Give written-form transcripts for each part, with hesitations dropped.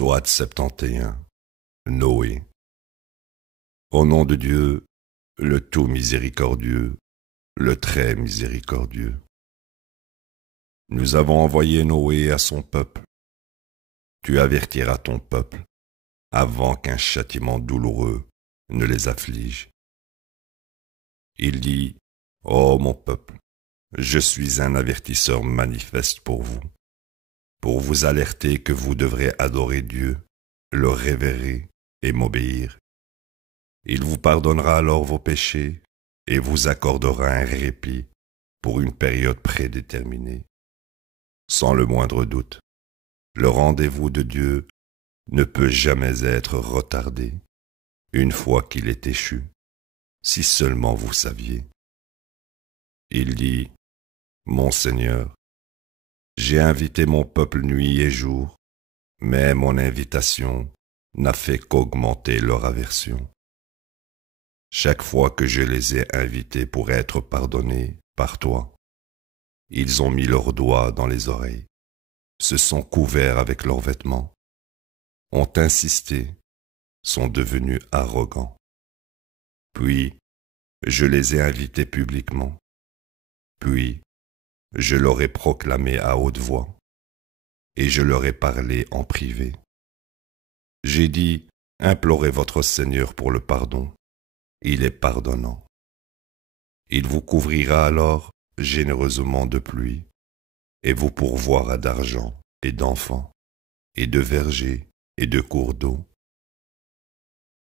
Soate 71. Noé. Au nom de Dieu, le tout miséricordieux, le très miséricordieux. Nous avons envoyé Noé à son peuple. Tu avertiras ton peuple avant qu'un châtiment douloureux ne les afflige. Il dit, ô mon peuple, je suis un avertisseur manifeste pour vous alerter que vous devrez adorer Dieu, le révérer et m'obéir. Il vous pardonnera alors vos péchés et vous accordera un répit pour une période prédéterminée. Sans le moindre doute, le rendez-vous de Dieu ne peut jamais être retardé une fois qu'il est échu, si seulement vous saviez. Il dit, mon Seigneur, j'ai invité mon peuple nuit et jour, mais mon invitation n'a fait qu'augmenter leur aversion. Chaque fois que je les ai invités pour être pardonnés par toi, ils ont mis leurs doigts dans les oreilles, se sont couverts avec leurs vêtements, ont insisté, sont devenus arrogants. Puis, je les ai invités publiquement. Puis, je leur ai proclamé à haute voix, et je leur ai parlé en privé. J'ai dit, implorez votre Seigneur pour le pardon. Il est pardonnant. Il vous couvrira alors généreusement de pluie, et vous pourvoira d'argent et d'enfants, et de vergers et de cours d'eau.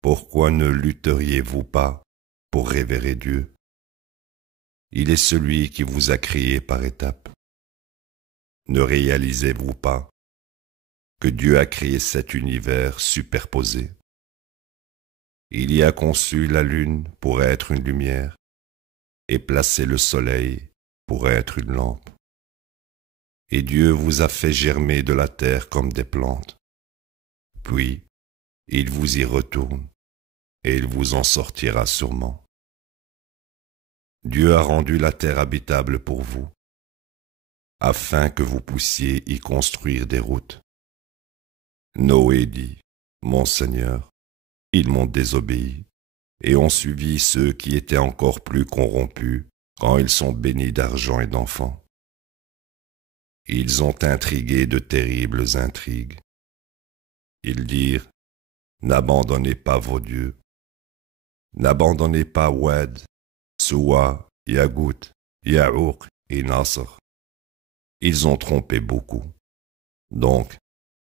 Pourquoi ne lutteriez-vous pas pour révérer Dieu? Il est celui qui vous a créé par étapes. Ne réalisez-vous pas que Dieu a créé cet univers superposé? Il y a conçu la lune pour être une lumière et placé le soleil pour être une lampe. Et Dieu vous a fait germer de la terre comme des plantes. Puis, il vous y retourne et il vous en sortira sûrement. Dieu a rendu la terre habitable pour vous, afin que vous puissiez y construire des routes. Noé dit, mon Seigneur, ils m'ont désobéi et ont suivi ceux qui étaient encore plus corrompus quand ils sont bénis d'argent et d'enfants. Ils ont intrigué de terribles intrigues. Ils dirent, n'abandonnez pas vos dieux. N'abandonnez pas Wad, Suwa, Yagout, Yaouk et Nasr. Ils ont trompé beaucoup. Donc,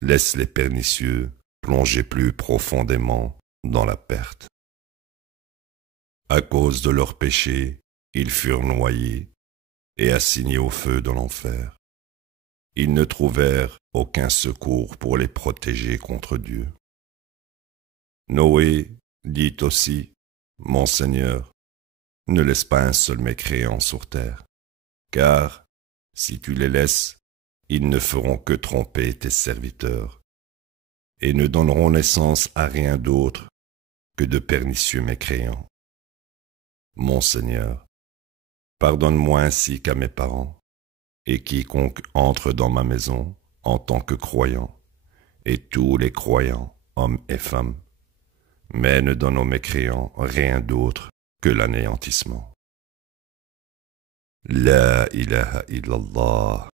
laisse les pernicieux plonger plus profondément dans la perte. À cause de leurs péchés, ils furent noyés et assignés au feu de l'enfer. Ils ne trouvèrent aucun secours pour les protéger contre Dieu. Noé dit aussi, mon Seigneur, ne laisse pas un seul mécréant sur terre, car si tu les laisses, ils ne feront que tromper tes serviteurs et ne donneront naissance à rien d'autre que de pernicieux mécréants. Mon Seigneur, pardonne-moi ainsi qu'à mes parents, et quiconque entre dans ma maison en tant que croyant, et tous les croyants, hommes et femmes, mais ne donne aux mécréants rien d'autre que l'anéantissement. La ilaha illallah.